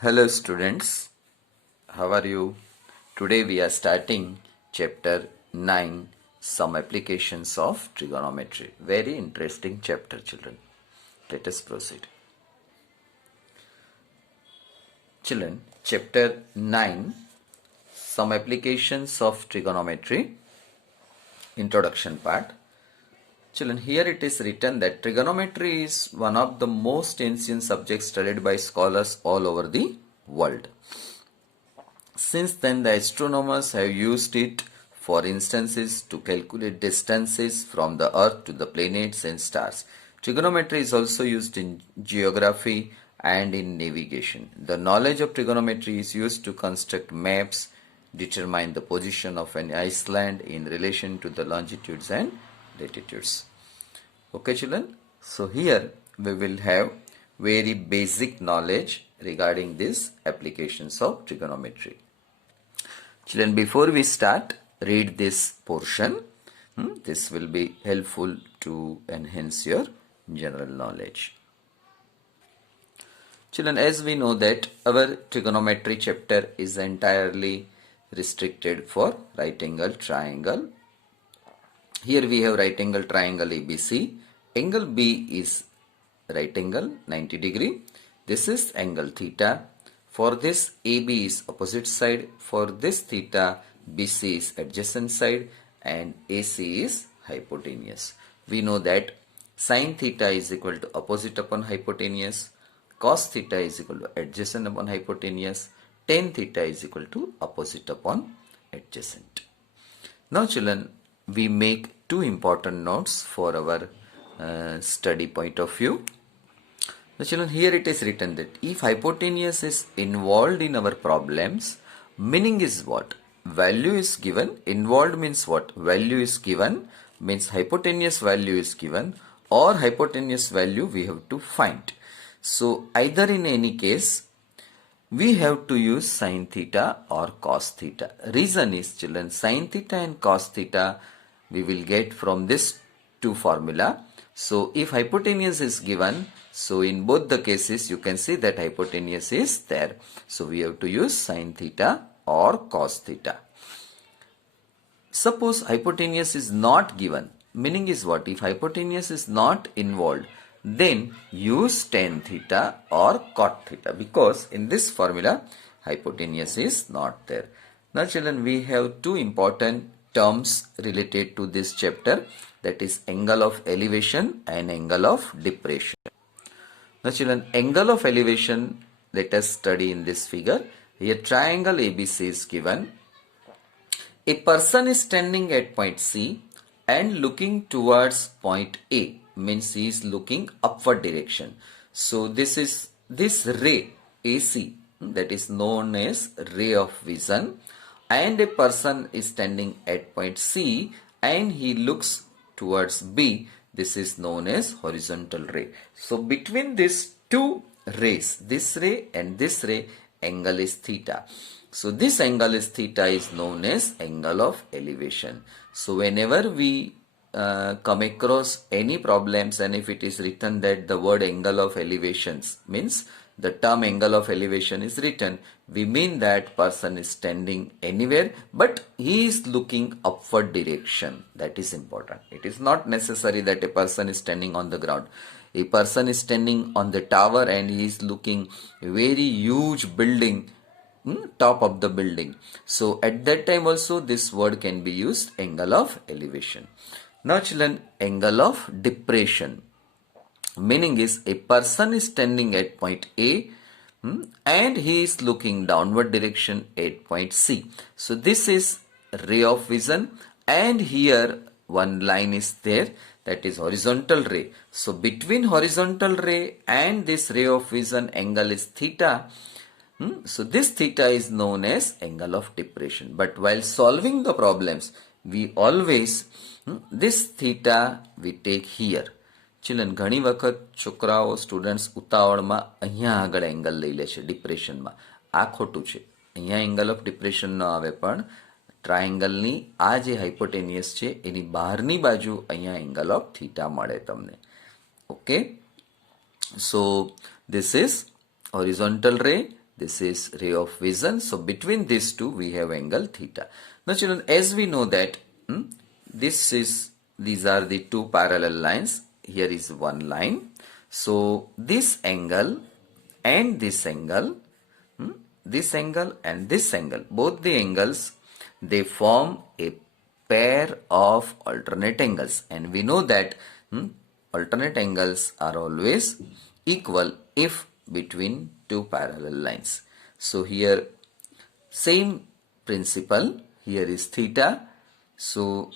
Hello students, how are you? Today we are starting chapter 9, some applications of trigonometry. Very interesting chapter, children. Let us proceed. Children, chapter 9, some applications of trigonometry, introduction part. Children, here it is written that trigonometry is one of the most ancient subjects studied by scholars all over the world. Since then, the astronomers have used it for instances to calculate distances from the Earth to the planets and stars. Trigonometry is also used in geography and in navigation. The knowledge of trigonometry is used to construct maps, determine the position of an island in relation to the longitudes and latitudes. Okay, children? So here we will have very basic knowledge regarding these applications of trigonometry. Children, before we start, read this portion. This will be helpful to enhance your general knowledge. Children, as we know that our trigonometry chapter is entirely restricted for right angle triangle. Here we have right angle triangle ABC. Angle B is right angle 90 degree. This is angle theta. For this, AB is opposite side. For this theta, BC is adjacent side and AC is hypotenuse. We know that sin theta is equal to opposite upon hypotenuse. Cos theta is equal to adjacent upon hypotenuse. Tan theta is equal to opposite upon adjacent. Now children, we make two important notes for our study point of view. Now children, here it is written that if hypotenuse is involved in our problems, meaning is what? Value is given. Involved means what? Value is given, means hypotenuse value is given, or hypotenuse value we have to find. So either in any case, we have to use sin theta or cos theta. Reason is children, sin theta and cos theta we will get from this two formula. So if hypotenuse is given, so in both the cases you can see that hypotenuse is there. So we have to use sin theta or cos theta. Suppose hypotenuse is not given, meaning is what? If hypotenuse is not involved, then use tan theta or cot theta, because in this formula hypotenuse is not there. Now children, we have two important terms related to this chapter, that is angle of elevation and angle of depression. Now children, angle of elevation, let us study in this figure. Here triangle ABC is given. A person is standing at point C and looking towards point A, means he is looking upward direction. So this is this ray AC, that is known as ray of vision, and a person is standing at point C and he looks towards B. This is known as horizontal ray. So between these two rays, this ray and this ray, angle is theta. So this angle is theta is known as angle of elevation. So whenever we come across any problems and if it is written that the word angle of elevations, means the term angle of elevation is written, we mean that person is standing anywhere but he is looking upward direction. That is important. It is not necessary that a person is standing on the ground. A person is standing on the tower and he is looking very huge building, top of the building. So at that time also this word can be used, angle of elevation. Now children, angle of depression, meaning is a person is standing at point A and he is looking downward direction at point C. So this is ray of vision and here one line is there, that is horizontal ray. So between horizontal ray and this ray of vision, angle is theta. So this theta is known as angle of depression. But while solving the problems, we always this theta we take here. Children ઘણી વખત છોકરાઓ students ઉતાવળમાં અહીંયા આગળ angle લઈ લે છે ડિપ્રેશનમાં. આ ખોટું છે. અહીંયા એંગલ ઓફ ડિપ્રેશન ન આવે, પણ ટ્રાયેંગલની આ જે હાઇપોટેનિયસ છે એની બહારની બાજુ અહીંયા એંગલ ઓફ થીટા મળે તમને. Okay, so this is horizontal ray, this is ray of vision. So between these two we have angle theta. Now children, as we know that these are the two parallel lines. Here is one line. So this angle and this angle, this angle and this angle, both the angles, they form a pair of alternate angles, and we know that alternate angles are always equal if between two parallel lines. So here same principle, here is theta, so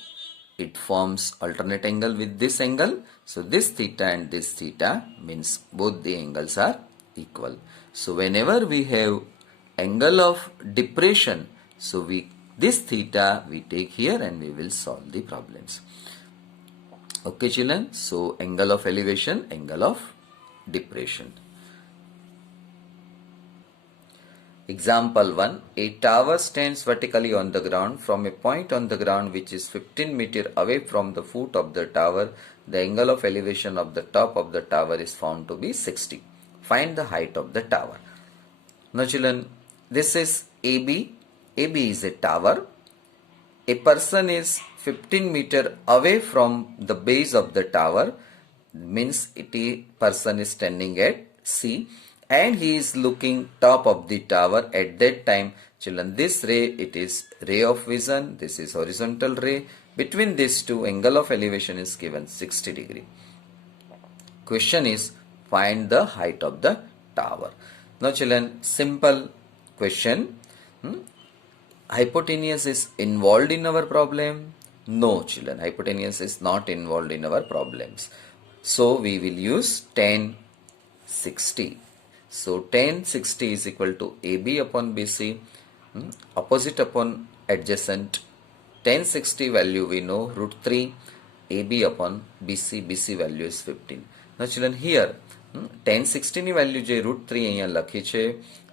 it forms alternate angle with this angle. So this theta and this theta means both the angles are equal. So whenever we have angle of depression, so this theta we take here and we will solve the problems. Okay children, so angle of elevation, angle of depression. Example 1. A tower stands vertically on the ground. From a point on the ground which is 15 meters away from the foot of the tower, the angle of elevation of the top of the tower is found to be 60. Find the height of the tower. Now children, this is AB. AB is a tower. A person is 15 meters away from the base of the tower, means person is standing at C, and he is looking top of the tower. At that time, children, this ray, it is ray of vision, this is horizontal ray. Between these two, angle of elevation is given 60 degree. Question is, find the height of the tower. Now children, simple question. Hypotenuse is involved in our problem? No children, hypotenuse is not involved in our problems. So we will use tan 60. So tan 60 is equal to AB upon BC, opposite upon adjacent. Tan 60 value we know root 3, AB upon BC, BC value is 15. Now children, here tan 60 ની value જે root 3 અહીંયા લખી છે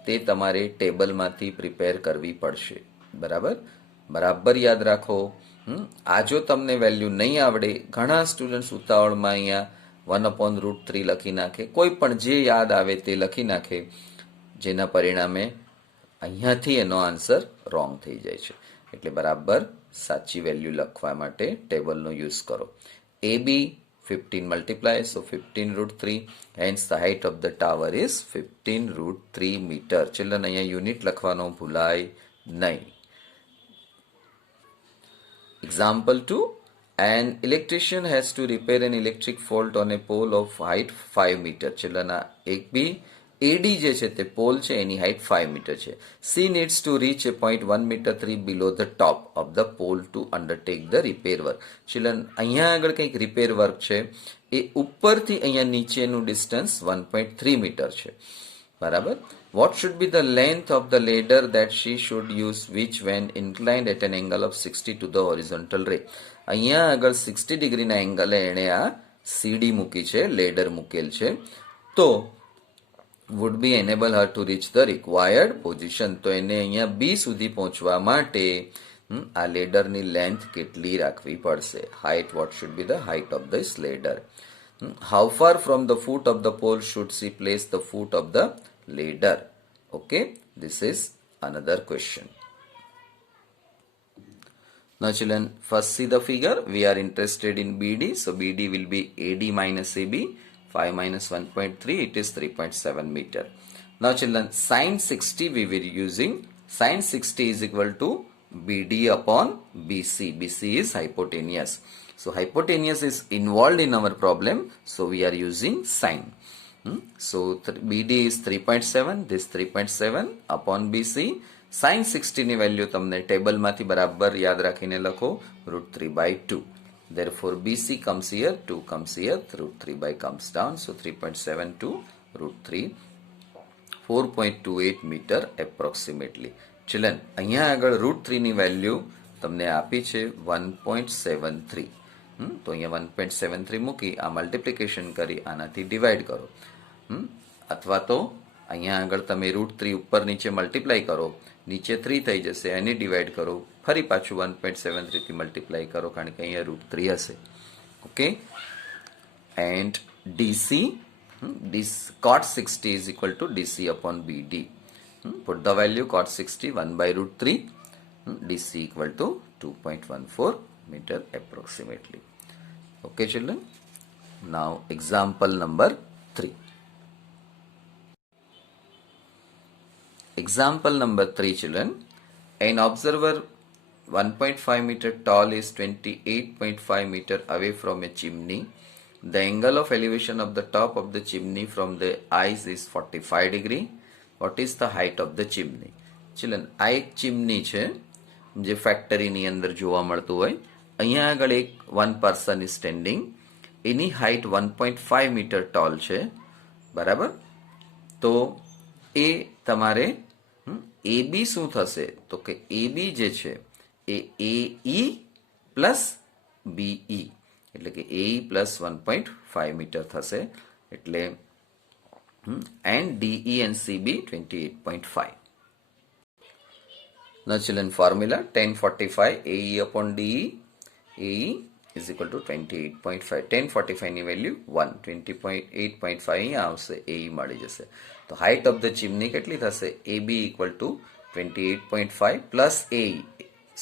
તે તમારે ટેબલમાંથી prepare કરવી પડશે. બરાબર યાદ રાખો. આ જો તમને વેલ્યુ નહીં આવડે, ઘણા સ્ટુડન્ટ્સ ઉતાવળમાં અહીંયા 1/√3 લખી નાખે, કોઈ પણ જે યાદ આવે તે લખી નાખે, જેના પરિણામે અહીંયાથી એનો આન્સર રોંગ થઈ જાય છે. એટલે બરાબર સાચી વેલ્યુ લખવા માટે ટેબલનો યુઝ કરો. AB 15 multiply, so 15√3, hence the height of the tower is 15√3 meter. Children, અહીંયા યુનિટ લખવાનો ભૂલાય નહીં. Example 2. An electrician has to repair an electric fault on a pole of height 5 meter. Children, એક બી AD જે છે તે pole છે એની height 5 metre છે. C needs to reach a point 1 meter 3 below the top of the pole to undertake the repair work. Children, અહીંયા આગળ કંઈક repair work છે, એ ઉપરથી અહીંયા નીચેનું ડિસ્ટન્સ 1.3 મીટર છે. બરાબર. What should be the length of the ladder that she should use which when inclined at an angle of 60 to the horizontal ray? અહીંયા આગળ 60 ડિગ્રીના એંગલે એણે આ સીડી મૂકી છે, લેડર મૂકેલ છે. તો would be enable her to reach the required position. તો એને અહીંયા B સુધી પહોંચવા માટે આ લેડરની લેન્થ કેટલી રાખવી પડશે? Height, what should be the height of this ladder? How far from the foot of the pole should she place the foot of the ladder? Okay, this is another question. Now children, first see the figure. We are interested in BD, so BD will be AD minus AB. 5 minus 1.3, it is 3.7 meter. Now children, sin 60 we were using. Sin 60 is equal to BD upon BC. BC is hypotenuse. So hypotenuse is involved in our problem, so we are using sin. So BD is 3.7, this 3.7 upon BC. Sin 60 ની value તમને ટેબલમાંથી બરાબર યાદ રાખીને લખો, √3/2. Therefore, BC comes here, 2 comes here, √3 comes down. So 3.7 to √3, 4.28 meter approximately. Children, અહીંયા આગળ √3 ની value તમને આપી છે 1.73. તો અહીંયા 1.73 મૂકી આ મલ્ટિપ્લિકેશન કરી આનાથી ડિવાઈડ કરો. અથવા તો અહીંયા આગળ તમે √3 ઉપર નીચે મલ્ટીપ્લાય કરો, નીચે 3 થઈ જશે, એને ડિવાઈડ કરો, ફરી પાછું 1.73 થી મલ્ટીપ્લાય કરો, કારણ કે અહીંયા √3 હશે. Okay, and DC, this cot 60 is equal to DC upon BD. Put the value cot 60 1 by root 3. DC equal to 2.14 meter approximately. Okay children. Now example number 3. Example number 3 children. An observer 1.5 meter tall is 28.5 meter away from a chimney. The angle of elevation of the top of the chimney from the eyes is 45 degree. What is the height of the chimney? Children, આ એક chimney છે જે ફેક્ટરીની અંદર જોવા મળતું હોય. અહીંયા આગળ એક વન પર્સન ઇઝ સ્ટેન્ડિંગ. એની હાઇટ 1.5 મીટર ટોલ છે. બરાબર? તો એ તમારે એ બી શું થશે? તો કે એ બી જે છે એ ઈ પ્લસ બીઈ એટલે કે એ પ્લસ 1.5 મીટર થશે. એટલે and DE and CB 28.5. Now children, formula tan 45 AE upon DE. AE is equal to 28.5. tan 45 ની વેલ્યુ 1, 28.5 અહીંયા આવશે, AE મળી જશે. તો હાઇટ ઓફ ધ ચીમની કેટલી થશે? AB equal to 28.5 plus AE.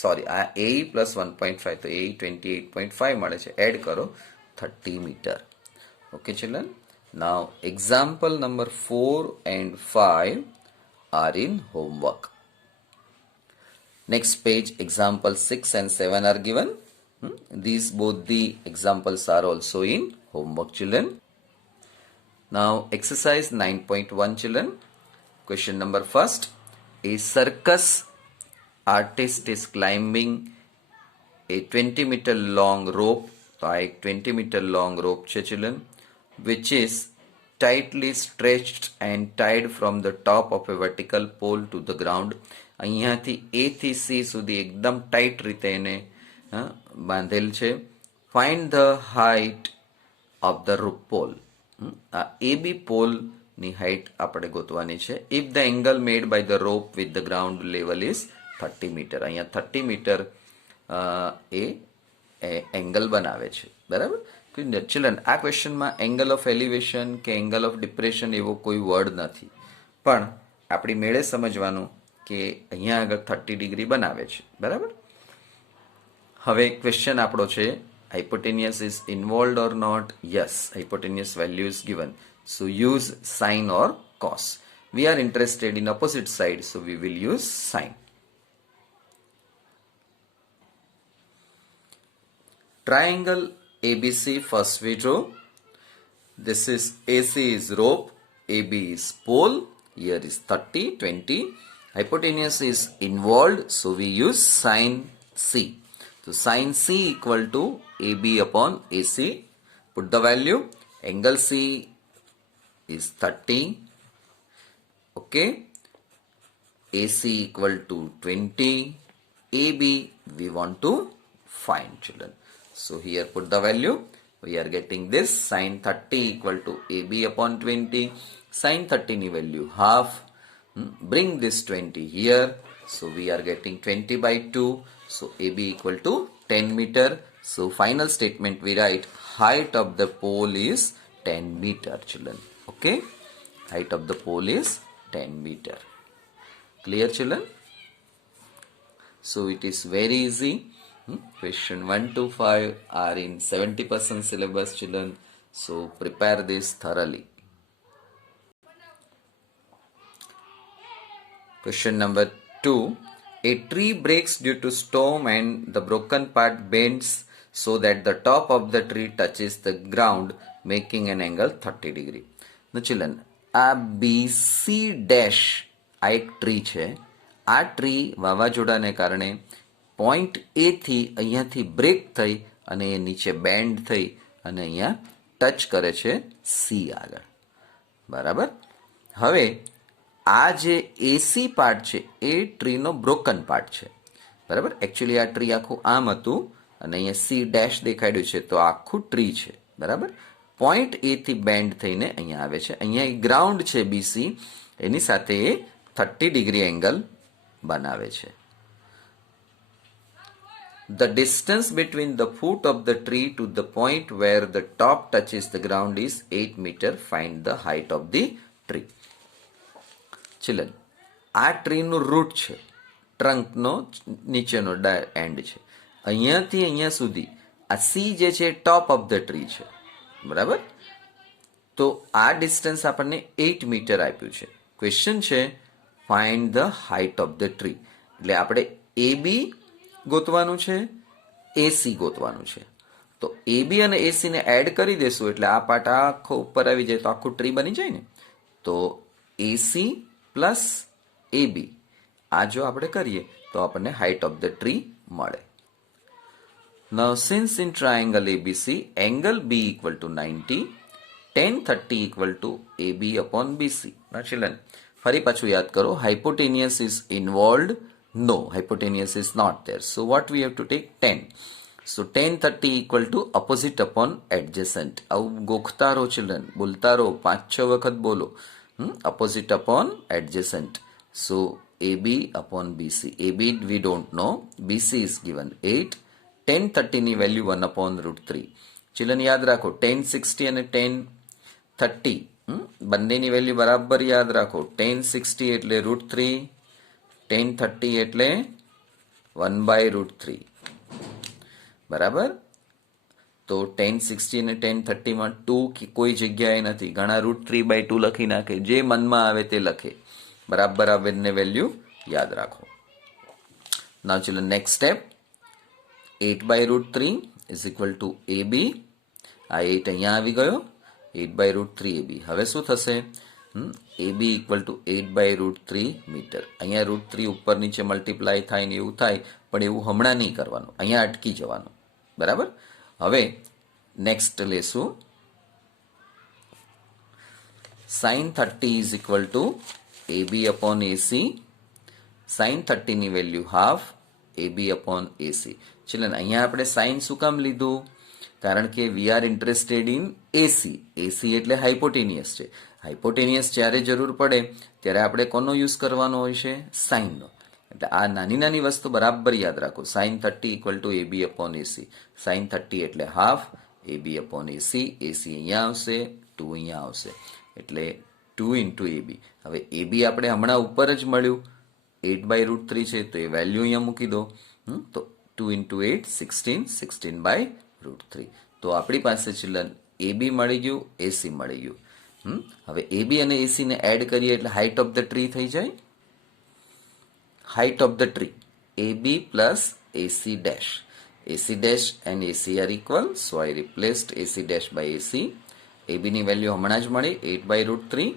Sorry, આ AE plus 1.5, તો AE 28.5 મળે છે. એડ કરો 30 metre. Okay children. Now example number 4 and 5 are in homework. Next page, example 6 and 7 are given. These both the examples are also in homework children. Now exercise 9.1 children. Question number first. A circus artist is climbing a 20 meter long rope. So a 20 meter long rope છે children, which is tightly stretched and tied from the top of a vertical pole to the ground. અહીંયાથી A થી C સુધી એકદમ tight રીતે એને બાંધેલ છે. Find the height of the rope pole. આ એ બી પોલની height આપણે ગોતવાની છે. If the angle made by the rope with the ground level is 30 metre. અહીંયા 30 મીટર એ એંગલ બનાવે છે. બરાબર? ચિલ્ડ્રન, આ ક્વેશ્ચનમાં એંગલ ઓફ એલિવેશન કે એંગલ ઓફ ડિપ્રેશન એવો કોઈ વર્ડ નથી, પણ આપણી મેળે સમજવાનું કે અહીંયા આગળ 30 ડિગ્રી બનાવે છે. બરાબર? હવે ક્વેશ્ચન આપણો છે hypotenuse is involved or not? Yes, hypotenuse value is given. So use sine or cos. We are interested in opposite side, so we will use sine. Triangle ABC first we draw. This is AC is rope, AB is pole. Here is 30, 20. Hypotenuse is involved, so we use sine C. So sine C equal to AB upon AC. Put the value. Angle C is 30. Okay. AC equal to 20. AB we want to find children. So here put the value. We are getting this sine 30 equal to AB upon 20. Sine 30 ni value half. Bring this 20 here. So we are getting 20 by 2. So AB equal to 10 meter. So final statement we write height of the pole is 10 meter children. Okay. Height of the pole is 10 meter. Clear children? So it is very easy. Question 1 to 5 are in 70% syllabus children. So prepare this thoroughly. Question number 2. A tree breaks due to storm and the broken part bends so that the top of the tree touches the ground, making an angle 30 degree. Now children, આ BC dash આ એક tree છે. આ tree વાવાઝોડાને કારણે point એ થી અહીંયાથી break થઈ અને એ નીચે બેન્ડ થઈ અને અહીંયા ટચ કરે છે સી આગળ. બરાબર? હવે આ જે એસી પાર્ટ છે એ ટ્રીનો બ્રોકન પાર્ટ છે. બરાબર? એકચ્યુઅલી આ ટ્રી આખું આમ હતું અને અહીંયા સી ડેશ દેખાડ્યું છે, તો આખું ટ્રી છે. બરાબર? પોઈન્ટ એ થી બેન્ડ થઈને અહીંયા આવે છે. અહીંયા એક ગ્રાઉન્ડ છે બીસી, એની સાથે એ 30 ડિગ્રી એંગલ બનાવે છે. The distance between the foot of the tree to the point where the top touches the ground is 8 meter. Find the height of the tree. Children, આ ટ્રીનું રૂટ છે, ટ્રંકનો નીચેનો and છે. અહીંયાથી અહીંયા સુધી આ સી જે છે ટોપ ઓફ ધ ટ્રી છે, બરાબર. તો આ ડિસ્ટન્સ આપણને 8 મીટર આપ્યું છે. ક્વેશ્ચન છે find the height of the tree. એટલે આપણે એ બી ગોતવાનું છે, એસી ગોતવાનું છે. તો એ બી અને એસી ને એડ કરી દેશું એટલે આ પાર્ટ આખો ઉપર આવી જાય તો આખું ટ્રી બની જાય ને. તો એસી પ્લસ એ બી આ જો આપણે કરીએ તો આપણને હાઇટ ઓફ ધ ટ્રી મળે. Now since in triangle ABC angle B equal to 90, tan 30 equal to AB upon BC. Now children, ફરી પાછું યાદ કરો, hypotenuse is involved? No, hypotenuse is not there. So what we have to take? tan. So tan 30 equal to opposite upon adjacent. આવું ગોખતા રહો children, બોલતા રહો, 5-6 વખત બોલો. Opposite upon adjacent. So AB upon BC. AB we don't know. BC is given 8. tan 30 ની value 1 upon √3. Children યાદ રાખો, tan 60 અને tan 30 બંનેની વેલ્યુ બરાબર યાદ રાખો. tan 60 એટલે √3, tan 30 એટલે 1/√3, બરાબર. તો tan 60 અને tan 30 માં 2 કોઈ જગ્યાએ નથી, ઘણા √3/2 લખી નાખે, જે મનમાં આવે તે લખે, બરાબર. આ બંને વેલ્યુ યાદ રાખો. Now children next step, 8/√3 is equal to AB. આ 8 અહીંયા આવી ગયો, 8/√3 AB. હવે શું થશે? AB equal to 8/√3 metre. અહીંયા √3 ઉપર નીચે મલ્ટીપ્લાય થાય ને એવું થાય, પણ એવું હમણાં નહીં કરવાનું, અહીંયા અટકી જવાનું, બરાબર. હવે નેક્સ્ટ લેશું, sin 30 is equal to AB upon AC. sin 30 ની value half, AB upon AC. ચલો અહીંયા આપણે સાઇન શું કામ લીધું? કારણ કે વી આર ઇન્ટરેસ્ટેડ ઇન એસી. એસી એટલે હાઇપોટેનિયસ છે. હાઇપોટેનિયસ જ્યારે જરૂર પડે ત્યારે આપણે કોનો યુઝ કરવાનો હોય છે? સાઇનનો. એટલે આ નાની નાની વસ્તુ બરાબર યાદ રાખો. sin 30 equal to AB upon AC. sin 30 એટલે half, AB upon AC. AC અહીંયા આવશે, 2 અહીંયા આવશે, એટલે 2 ઇન્ટુ AB. હવે AB આપણે હમણાં ઉપર જ મળ્યું, 8/√3 છે, તો એ વેલ્યુ અહીંયા મૂકી દો. તો 2 into 8, 16, 16/√3. તો આપણી પાસે ચિલ્ડ્રન AB મળી ગયું, AC મળી ગયું. હવે AB અને AC ને એડ કરીએ એટલે હાઇટ ઓફ ધ ટ્રી થઈ જાય. Height of the tree AB plus AC dash. AC dash and AC are equal, so I replaced AC dash by AC. AB ની વેલ્યુ હમણાં જ મળી 8/√3,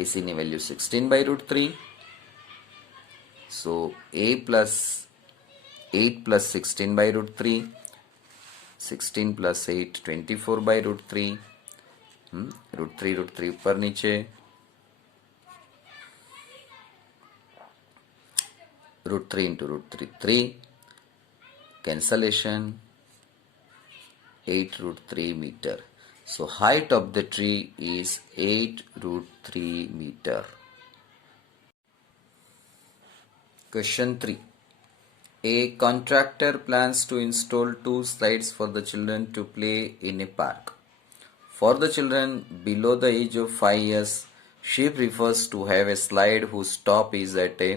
AC ની value 16/√3. So A plus 8 plus 16/√3, 16 plus 8, 24/√3, √3 ઉપર નીચે, √3 into √3, 3, cancellation, 8√3 meter. So height of the tree is 8√3 meter. Question 3. A contractor plans to install 2 slides for the children to play in a park. For the children below the age of 5 years, she prefers to have a slide whose top is at a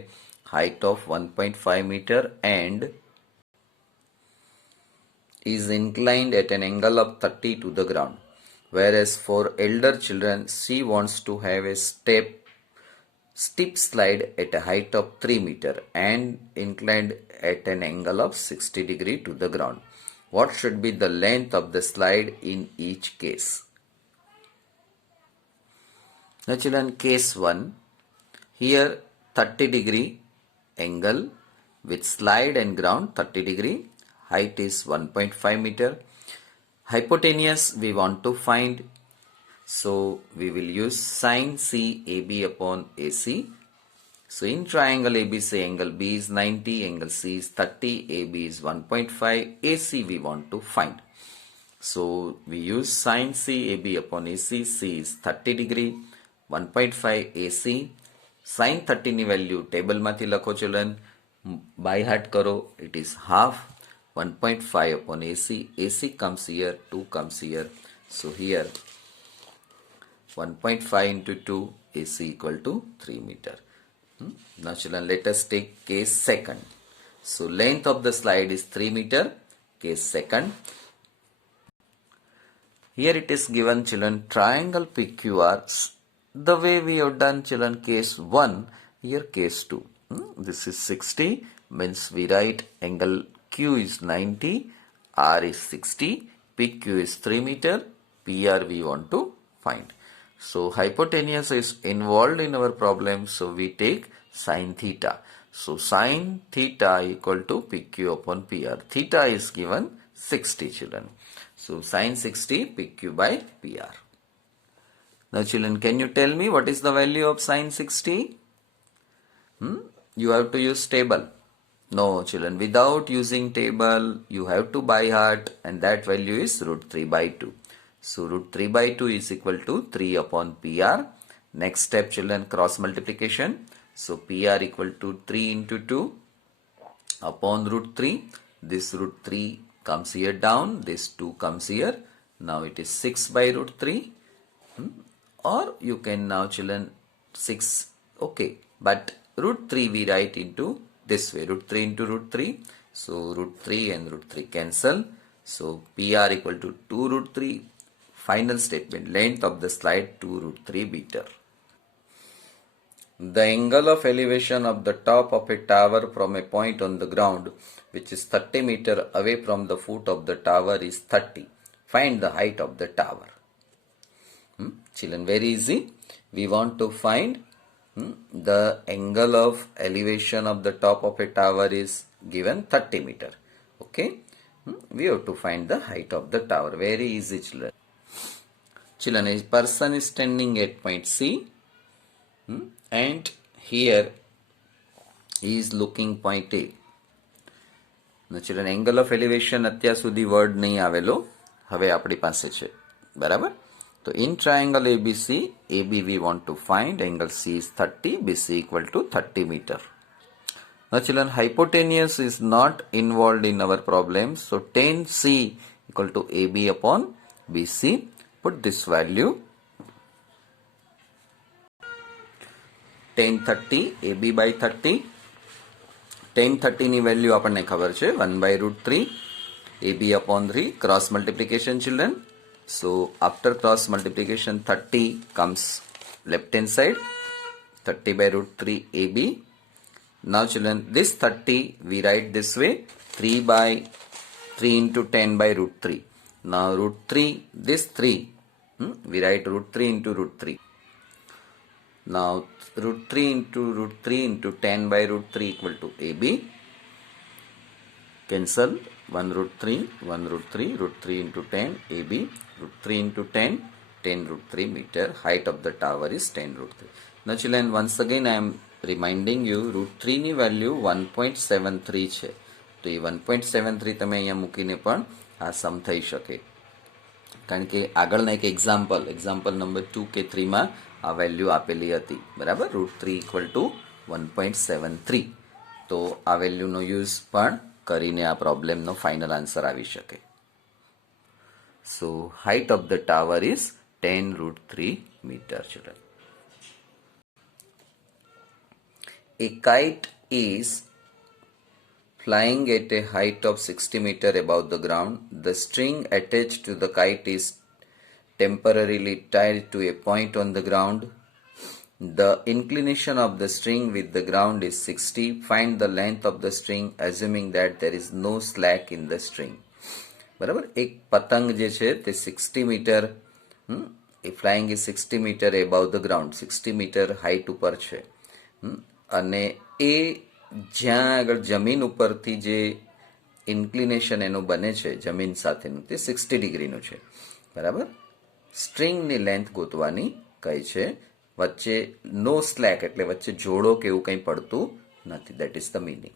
height of 1.5 meter and is inclined at an angle of 30 to the ground. Whereas for elder children, she wants to have a steep slide at a height of 3 meter and inclined at an angle of 60 degree to the ground. What should be the length of the slide in each case? Now children, case 1, here 30 degree angle with slide and ground 30 degree, height is 1.5 meter. Hypotenuse we want to find, so we will use sin C AB upon AC. So in triangle ABC, angle B is 90, angle C is 30, AB is 1.5, AC we want to find. So we use sin C AB upon AC. C is 30 degree, 1.5 AC. sin 30 ની value ટેબલમાંથી લખો children, by heart કરો, it is half, 1.5 upon AC. AC comes here, 2 comes here. So here 1.5 into 2, AC equal to 3 meter. Now children, let us take case second. So length of the slide is 3 meter, case second. Here it is given children triangle PQR. The way we have done children case 1, here case 2. This is 60, means we write angle Q is 90, R is 60, PQ is 3 meter, PR we want to find. So hypotenuse is involved in our problem, so we take sine theta. So sine theta equal to PQ upon PR. Theta is given 60 children. So sine 60 PQ by PR. Now children, can you tell me what is the value of sine 60? You have to use table. No children, without using table, you have to by heart, and that value is root 3 by 2. So root 3 by 2 is equal to 3 upon PR. Next step children, cross multiplication. So PR equal to 3 into 2 upon root 3. This root 3 comes here down, this 2 comes here. Now it is 6 by root 3. Or you can now children 6, okay, but root 3 we write into this way, root 3 into root 3. So root 3 and root 3 cancel. So PR equal to 2 root 3. Final statement, length of the slide 2 root 3 meter. The angle of elevation of the top of a tower from a point on the ground which is 30 meter away from the foot of the tower is 30. Find the height of the tower. Children, very easy. We want to find the angle of elevation of the top of a tower is given 30 meter. Okay. We have to find the height of the tower. Very easy children. Children, a person is standing at point C and here he is looking point A. Now children, angle of elevation અત્યાર સુધી word નહીં આવેલો, હવે આપણી પાસે છે, બરાબર? So in triangle ABC, AB we want to find, angle C is 30, BC equal to 30 meter. Now children, hypotenuse is not involved in our problem. So tan C equal to AB upon BC. Put this value. Tan 30, AB by 30. Tan 30 ની value આપણને ખબર છે 1 by root 3. AB upon 3. Cross multiplication children. So after cross multiplication 30 comes left hand side, 30 by root 3 AB. Now children, this 30 we write this way, 3 by 3 into 10 by root 3. Now root 3, this 3, we write root 3 into root 3. Now root 3 into 10 by root 3 equal to AB. Cancel 1 root 3, 1 root 3, root 3 into 10 AB, root 3 into 10, 10 root 3 meter. Height of the tower is 10 root 3. Now children, once again I am reminding you, root 3 ની value 1.73 છે. તો એ 1.73 તમે અહીંયા મૂકીને પણ આ સમ થઈ શકે. કારણ કે આગળના એક એક્ઝામ્પલ નંબર 2 કે 3 માં આ વેલ્યુ આપેલી હતી, બરાબર? Root 3 equal to 1.73. તો આ વેલ્યુનો યુઝ પણ કરીને આ પ્રોબ્લેમનો ફાઇનલ આન્સર આવી શકે. So height of the tower is 10 root 3 meter children. A kite is flying at a height of 60 meter above the ground. The string attached to the kite is temporarily tied to a point on the ground. The inclination of the string with the ground is 60. Find the length of the string assuming that there is no slack in the string. બરાબર? એક પતંગ જે છે તે 60 metre, એ flying is 60 metre above the ground, 60 metre height ઉપર છે, અને એ જ્યાં આગળ જમીન ઉપરથી જે ઇન્ક્લિનેશન એનું બને છે જમીન સાથેનું તે 60 ડિગ્રીનું છે, બરાબર? સ્ટ્રિંગની લેન્થ ગોતવાની કહે છે. વચ્ચે નો સ્લેક એટલે વચ્ચે જોડો કે એવું કંઈ પડતું નથી. That is the meaning.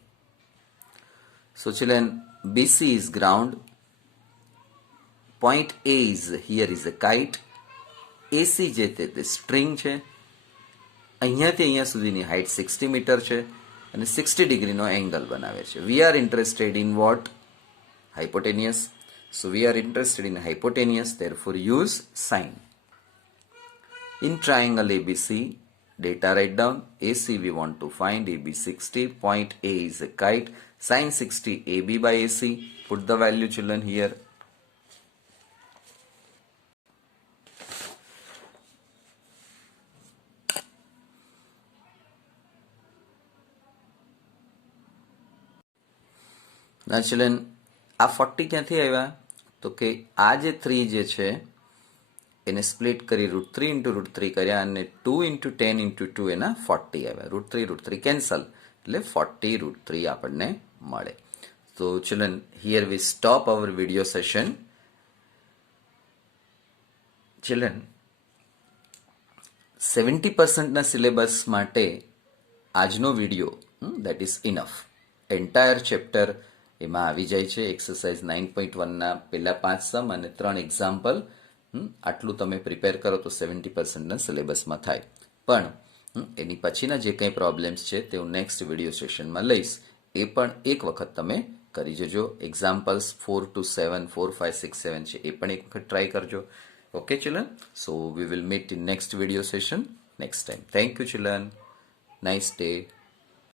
So children, BC is ground. Point A is, here is a kite. AC જે તે સ્ટ્રિંગ છે. અહીંયાથી અહીંયા સુધીની હાઇટ 60 મીટર છે અને 60 ડિગ્રીનો એંગલ બનાવે છે. We are interested in what? Hypotenuse. So we are interested in hypotenuse, therefore use sine. In triangle ABC, Data write down. AC we want to find, AB 60, point A is a kite, sin 60 AB by AC. Put the value children here. Now children, આ 40 ક્યાંથી આવ્યા? તો કે આ જે 3 જે છે એને સ્પ્લિટ કરી √3 into √3 કર્યા અને 2 into 10 into 2 એના 40 આવ્યા. √3 કેન્સલ એટલે 40 √3 આપણને મળે. So children, here we stop our video session. Children, 70% ના સિલેબસ માટે આજનો video that is enough. Entire chapter એમાં આવી જાય છે. એક્સરસાઇઝ 9.1 ના પહેલા 5 સમ અને 3 એક્ઝામ્પલ. આટલું તમે પ્રિપેર કરો તો 70% ના સિલેબસમાં થાય. પણ એની પછીના જે કંઈ પ્રોબ્લેમ્સ છે તે હું નેક્સ્ટ વિડીયો સેશનમાં લઈશ. એ પણ એક વખત તમે કરી જજો. એક્ઝામ્પલ્સ 4 to 7, 4, 5, 6, 7 છે એ પણ એક વખત ટ્રાય કરજો. Okay children, so we will meet in next video session next time. Thank you children. Nice day.